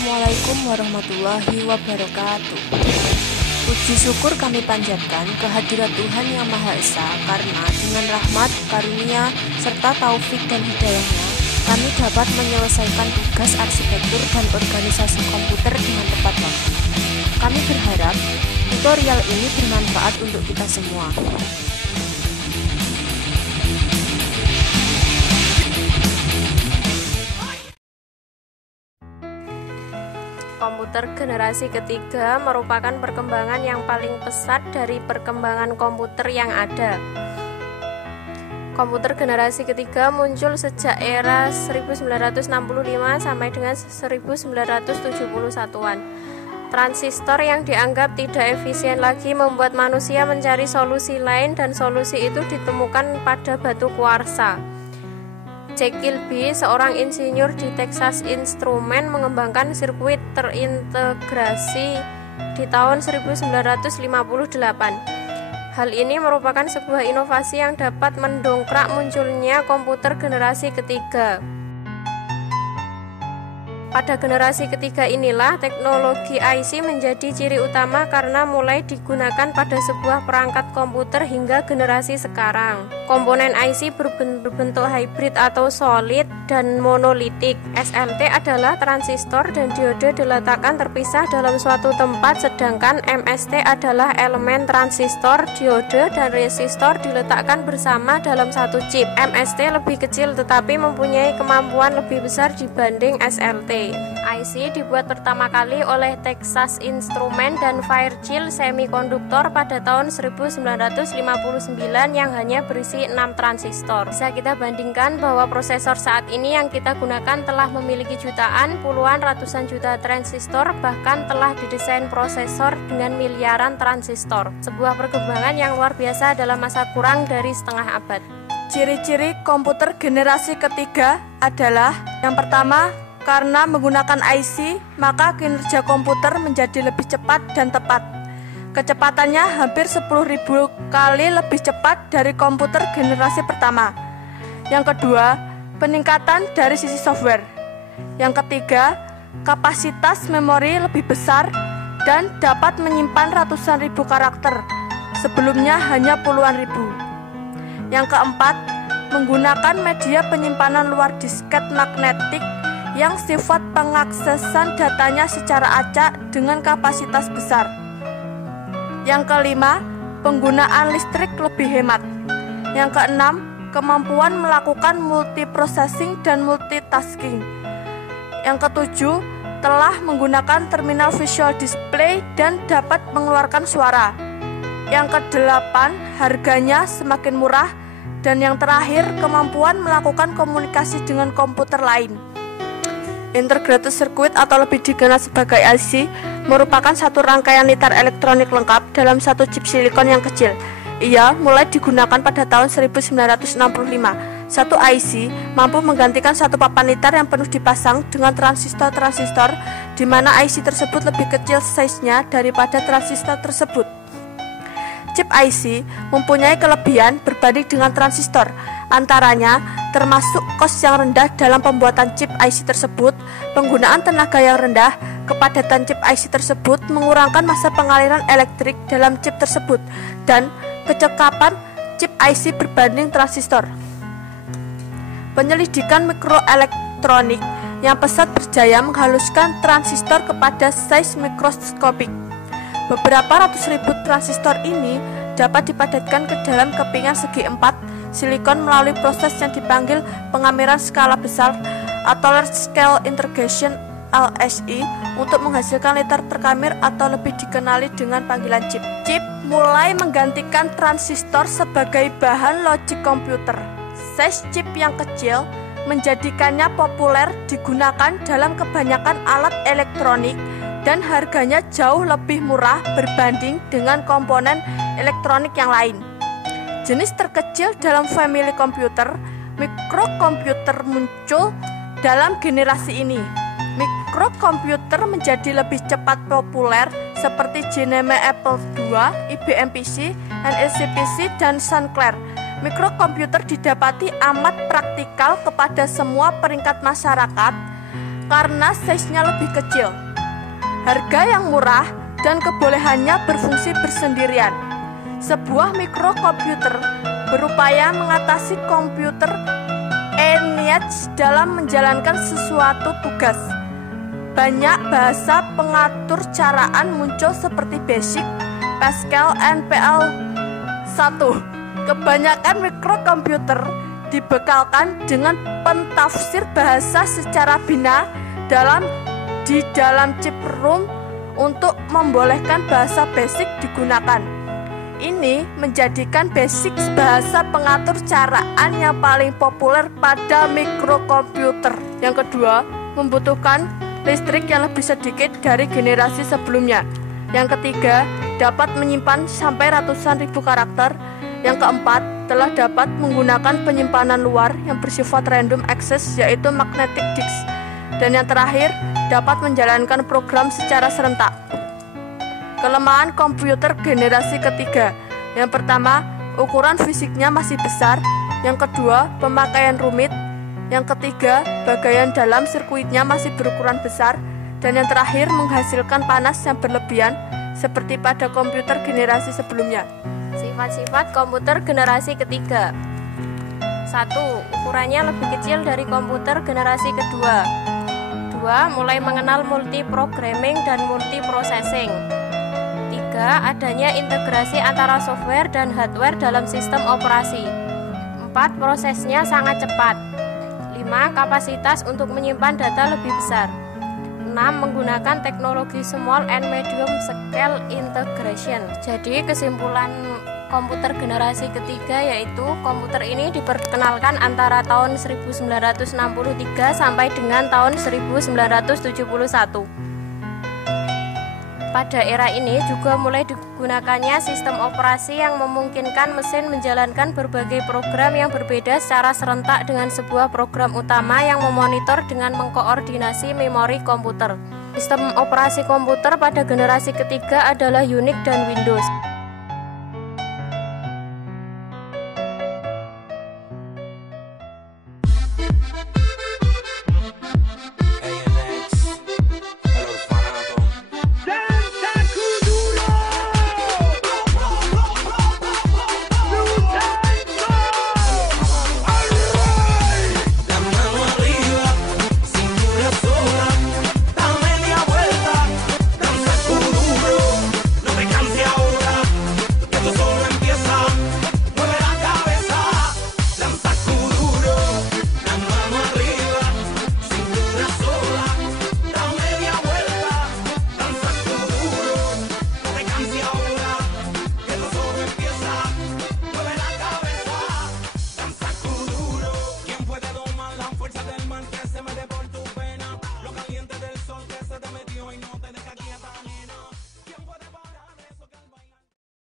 Assalamualaikum warahmatullahi wabarakatuh. Puji syukur kami panjatkan kehadirat Tuhan Yang Maha Esa, karena dengan rahmat, karunia, serta taufik dan hidayahnya, kami dapat menyelesaikan tugas arsitektur dan organisasi komputer dengan tepat waktu. Kami berharap tutorial ini bermanfaat untuk kita semua. Komputer generasi ketiga merupakan perkembangan yang paling pesat dari perkembangan komputer yang ada. Komputer generasi ketiga muncul sejak era 1965 sampai dengan 1971-an. Transistor yang dianggap tidak efisien lagi membuat manusia mencari solusi lain, dan solusi itu ditemukan pada batu kuarsa. Jack Kilby, seorang insinyur di Texas Instruments, mengembangkan sirkuit terintegrasi di tahun 1958. Hal ini merupakan sebuah inovasi yang dapat mendongkrak munculnya komputer generasi ketiga. Pada generasi ketiga inilah teknologi IC menjadi ciri utama karena mulai digunakan pada sebuah perangkat komputer hingga generasi sekarang. Komponen IC berbentuk hybrid atau solid dan monolitik. SLT adalah transistor dan diode diletakkan terpisah dalam suatu tempat, sedangkan MST adalah elemen transistor, diode, dan resistor diletakkan bersama dalam satu chip. MST lebih kecil tetapi mempunyai kemampuan lebih besar dibanding SLT. IC dibuat pertama kali oleh Texas Instruments dan Fairchild Semiconductor pada tahun 1959 yang hanya berisi 6 transistor. Bisa kita bandingkan bahwa prosesor saat ini yang kita gunakan telah memiliki jutaan, puluhan, ratusan juta transistor, bahkan telah didesain prosesor dengan miliaran transistor. Sebuah perkembangan yang luar biasa dalam masa kurang dari setengah abad. Ciri-ciri komputer generasi ketiga adalah: yang pertama, karena menggunakan IC, maka kinerja komputer menjadi lebih cepat dan tepat. Kecepatannya hampir 10.000 kali lebih cepat dari komputer generasi pertama. Yang kedua, peningkatan dari sisi software. Yang ketiga, kapasitas memori lebih besar dan dapat menyimpan ratusan ribu karakter, sebelumnya hanya puluhan ribu. Yang keempat, menggunakan media penyimpanan luar disket magnetik yang sifat pengaksesan datanya secara acak dengan kapasitas besar. Yang kelima, penggunaan listrik lebih hemat. Yang keenam, kemampuan melakukan multiprocessing dan multitasking. Yang ketujuh, telah menggunakan terminal visual display dan dapat mengeluarkan suara. Yang kedelapan, harganya semakin murah. Dan yang terakhir, kemampuan melakukan komunikasi dengan komputer lain. Integrated circuit atau lebih dikenal sebagai IC merupakan satu rangkaian litar elektronik lengkap dalam satu chip silikon yang kecil. Ia mulai digunakan pada tahun 1965. Satu IC mampu menggantikan satu papan litar yang penuh dipasang dengan transistor-transistor, di mana IC tersebut lebih kecil size-nya daripada transistor tersebut. Chip IC mempunyai kelebihan berbanding dengan transistor, antaranya termasuk kos yang rendah dalam pembuatan chip IC tersebut, penggunaan tenaga yang rendah, kepadatan chip IC tersebut mengurangkan masa pengaliran elektrik dalam chip tersebut, dan kecekapan chip IC berbanding transistor. Penyelidikan mikroelektronik yang pesat berjaya menghaluskan transistor kepada size mikroskopik. Beberapa ratus ribu transistor ini dapat dipadatkan ke dalam kepingan segi 4 silikon melalui proses yang dipanggil pengamiran skala besar atau large scale integration (LSI) untuk menghasilkan litar terkamir atau lebih dikenali dengan panggilan chip. Chip mulai menggantikan transistor sebagai bahan logic komputer. Size chip yang kecil menjadikannya populer digunakan dalam kebanyakan alat elektronik, dan harganya jauh lebih murah berbanding dengan komponen elektronik yang lain. Jenis terkecil dalam famili komputer, mikrokomputer, muncul dalam generasi ini. Mikrokomputer menjadi lebih cepat populer seperti Genome Apple II, IBM PC, NEC PC, dan Sun Clair. Mikrokomputer didapati amat praktikal kepada semua peringkat masyarakat karena size-nya lebih kecil, harga yang murah, dan kebolehannya berfungsi bersendirian. Sebuah mikrokomputer berupaya mengatasi komputer ENIAC dalam menjalankan sesuatu tugas. Banyak bahasa pengatur caraan muncul seperti BASIC, Pascal, NPL 1. Kebanyakan mikrokomputer dibekalkan dengan pentafsir bahasa secara binar di dalam chip ROM untuk membolehkan bahasa BASIC digunakan. Ini menjadikan BASIC bahasa pengatur caraan yang paling populer pada mikrokomputer. Yang kedua, membutuhkan listrik yang lebih sedikit dari generasi sebelumnya. Yang ketiga, dapat menyimpan sampai ratusan ribu karakter. Yang keempat, telah dapat menggunakan penyimpanan luar yang bersifat random access, yaitu magnetic disk. Dan yang terakhir, dapat menjalankan program secara serentak. Kelemahan komputer generasi ketiga. Yang pertama, ukuran fisiknya masih besar. Yang kedua, pemakaian rumit. Yang ketiga, bagian dalam sirkuitnya masih berukuran besar. Dan yang terakhir, menghasilkan panas yang berlebihan seperti pada komputer generasi sebelumnya. Sifat-sifat komputer generasi ketiga. 1. Ukurannya lebih kecil dari komputer generasi kedua. 2. Mulai mengenal multiprogramming dan multiprocessing. 3. Adanya integrasi antara software dan hardware dalam sistem operasi. 4. Prosesnya sangat cepat. 5. Kapasitas untuk menyimpan data lebih besar. 6. Menggunakan teknologi small and medium scale integration. Jadi kesimpulan komputer generasi ketiga yaitu komputer ini diperkenalkan antara tahun 1963 sampai dengan tahun 1971. Pada era ini juga mulai digunakannya sistem operasi yang memungkinkan mesin menjalankan berbagai program yang berbeda secara serentak dengan sebuah program utama yang memonitor dengan mengkoordinasi memori komputer. Sistem operasi komputer pada generasi ketiga adalah Unix dan Windows.